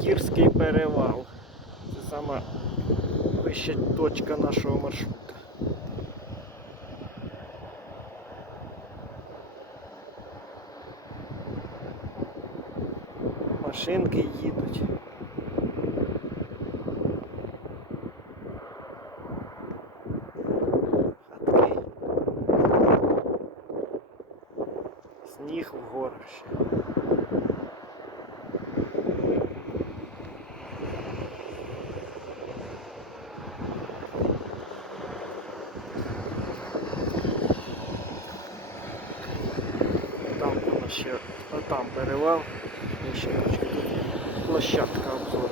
Кірський перевал. Це сама вища точка нашого маршруту. Машинки їдуть. Хатки. Сніг вгору ще. Там воно ще, а там перевал, і ще тут площадка обзору.